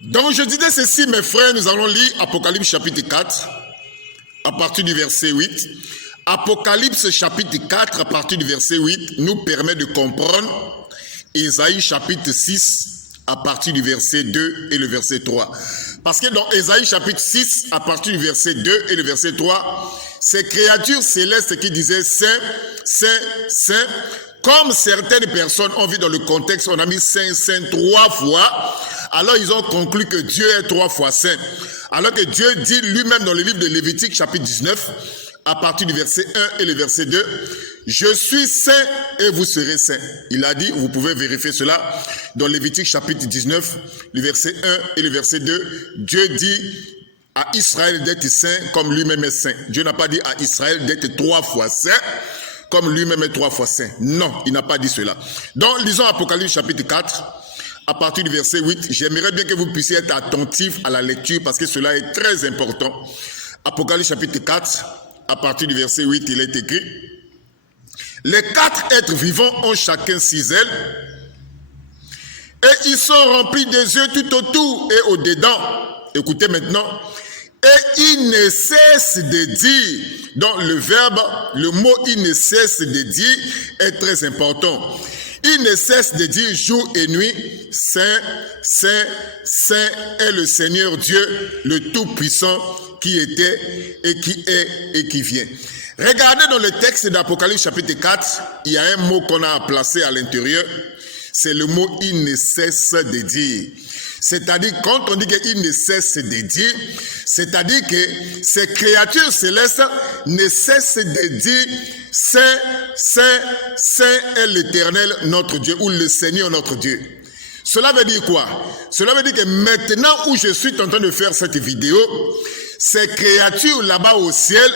Donc je disais ceci, mes frères, nous allons lire Apocalypse chapitre 4, à partir du verset 8. Apocalypse chapitre 4, à partir du verset 8, nous permet de comprendre Ésaïe chapitre 6, à partir du verset 2 et le verset 3. Parce que dans Ésaïe chapitre 6, à partir du verset 2 et le verset 3, ces créatures célestes qui disaient Saint, Saint, Saint, comme certaines personnes ont vu dans le contexte, on a mis Saint, Saint 3 fois, alors ils ont conclu que Dieu est 3 fois Saint. Alors que Dieu dit lui-même dans le livre de Lévitique chapitre 19, à partir du verset 1 et le verset 2, je suis saint et vous serez saints. Il a dit, vous pouvez vérifier cela, dans Lévitique chapitre 19, le verset 1 et le verset 2, Dieu dit à Israël d'être saint comme lui-même est saint. Dieu n'a pas dit à Israël d'être 3 fois saint, comme lui-même est 3 fois saint. Non, il n'a pas dit cela. Donc, lisons Apocalypse chapitre 4, à partir du verset 8. J'aimerais bien que vous puissiez être attentifs à la lecture parce que cela est très important. Apocalypse chapitre 4, à partir du verset 8, il est écrit: les 4 êtres vivants ont chacun 6 ailes, et ils sont remplis des yeux tout autour et au-dedans. Écoutez maintenant. Et il ne cesse de dire, dans le verbe, le mot il ne cesse de dire est très important. Il ne cesse de dire jour et nuit, Saint, Saint, Saint est le Seigneur Dieu, le Tout-Puissant, qui était et qui est et qui vient. Regardez dans le texte d'Apocalypse chapitre 4, il y a un mot qu'on a placé à l'intérieur, c'est le mot « il ne cesse de dire ». C'est-à-dire, quand on dit qu'il ne cesse de dire, c'est-à-dire que ces créatures célestes ne cessent de dire « Saint, Saint, Saint est l'Éternel notre Dieu » ou « le Seigneur notre Dieu ». Cela veut dire quoi? Cela veut dire que maintenant où je suis en train de faire cette vidéo, ces créatures là-bas au ciel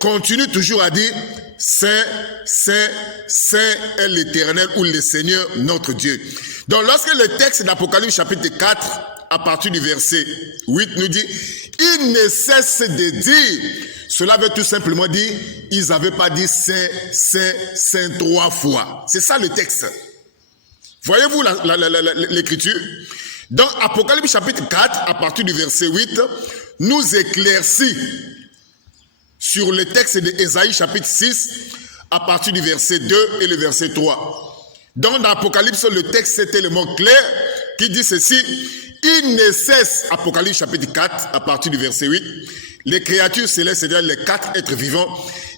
continuent toujours à dire « Saint, Saint, Saint est l'Éternel ou le Seigneur notre Dieu ». Donc lorsque le texte d'Apocalypse chapitre 4, à partir du verset 8 nous dit « Il ne cesse de dire », cela veut tout simplement dire « Ils n'avaient pas dit Saint, Saint, Saint 3 fois ». C'est ça le texte. Voyez-vous l'écriture? Dans Apocalypse chapitre 4, à partir du verset 8, nous éclaircit sur le texte d'Ésaïe chapitre 6, à partir du verset 2 et le verset 3. Dans l'Apocalypse, le texte est tellement clair qui dit ceci: il ne cesse, Apocalypse chapitre 4, à partir du verset 8, les créatures célestes, c'est-à-dire les 4 êtres vivants,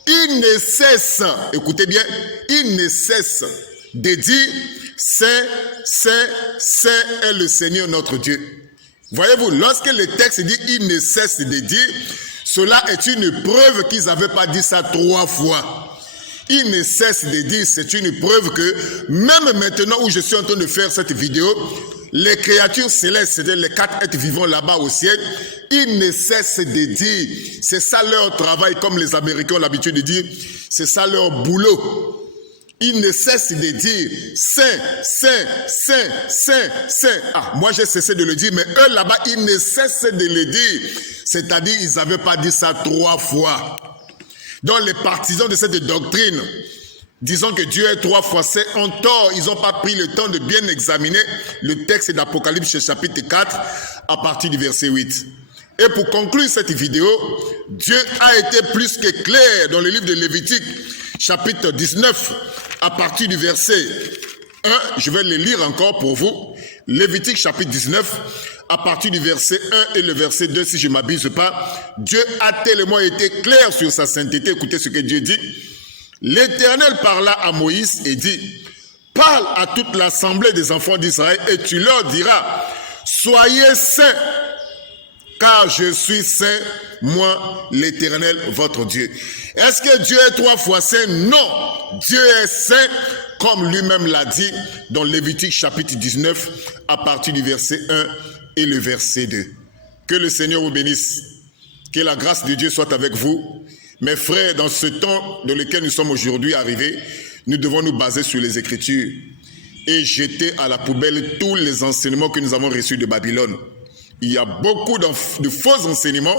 il ne cesse, écoutez bien, il ne cesse de dire Saint, Saint, Saint est le Seigneur notre Dieu. Voyez-vous, lorsque le texte dit il ne cesse de dire, cela est une preuve qu'ils n'avaient pas dit ça 3 fois. Il ne cesse de dire, c'est une preuve que même maintenant où je suis en train de faire cette vidéo, les créatures célestes, c'est-à-dire les 4 êtres vivants là-bas au ciel, ils ne cessent de dire, c'est ça leur travail, comme les Américains ont l'habitude de dire, c'est ça leur boulot. Ils ne cessent de dire Saint, Saint, Saint, Saint, Saint. Ah, moi j'ai cessé de le dire, mais eux là-bas, ils ne cessent de le dire. C'est-à-dire, ils n'avaient pas dit ça 3 fois. Donc les partisans de cette doctrine, disant que Dieu est 3 fois saint, ont tort. Ils n'ont pas pris le temps de bien examiner le texte d'Apocalypse chapitre 4 à partir du verset 8. Et pour conclure cette vidéo, Dieu a été plus que clair dans le livre de Lévitique chapitre 19 à partir du verset 1. Je vais le lire encore pour vous. Lévitique chapitre 19 à partir du verset 1 et le verset 2, si je ne m'abuse pas, Dieu a tellement été clair sur sa sainteté. Écoutez ce que Dieu dit. L'Éternel parla à Moïse et dit, parle à toute l'assemblée des enfants d'Israël et tu leur diras, soyez saints, car je suis saint, moi l'Éternel votre Dieu. Est-ce que Dieu est 3 fois saint? Non, Dieu est saint, comme lui-même l'a dit dans Lévitique chapitre 19, à partir du verset 1 et le verset 2. Que le Seigneur vous bénisse. Que la grâce de Dieu soit avec vous. Mes frères, dans ce temps dans lequel nous sommes aujourd'hui arrivés, nous devons nous baser sur les Écritures et jeter à la poubelle tous les enseignements que nous avons reçus de Babylone. Il y a beaucoup de faux enseignements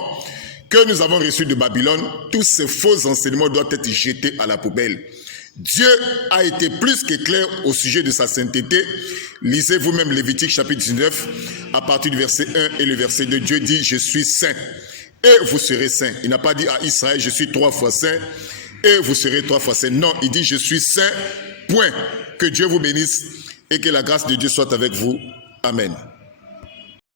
que nous avons reçus de Babylone. Tous ces faux enseignements doivent être jetés à la poubelle. Dieu a été plus que clair au sujet de sa sainteté. Lisez vous-même Lévitique chapitre 19, à partir du verset 1 et le verset 2. Dieu dit, je suis saint et vous serez saints. Il n'a pas dit à Israël, je suis 3 fois saint et vous serez 3 fois saints. Non, il dit, je suis saint, point. Que Dieu vous bénisse et que la grâce de Dieu soit avec vous. Amen.